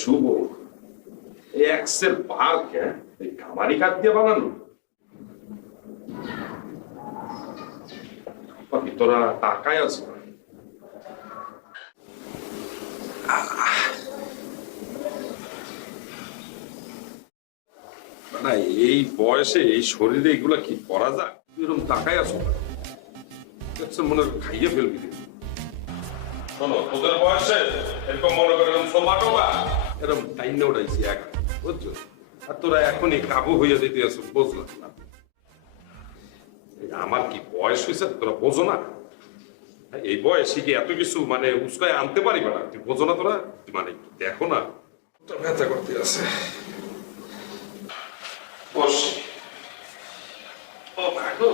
শুভ। এই হ্যাঁ? তোরা আছে। না, এই বয়সে এই শরীরে এগুলা কি করা যায়? এরকম টাকায় আছো না? দেখছ মনে হয় খাইয়ে ফেলবি শোনো তোদের বয়সে এরকম মনে করে এরকম সোফা টোফা? এরকম টাইনে উঠাইছি এক বুঝছ? আর তোরা এখনই কাবু হইয়া বুঝলাম না আমার কি বয়স হয়েছে তোরা বোঝো না। এই বয়সে কি এত কিছু মানে উস্কায় আনতে পারি না? তুই বোঝো না তোরা? মানে দেখো না। তো ব্যথা করতে আছে। বস ও মাগো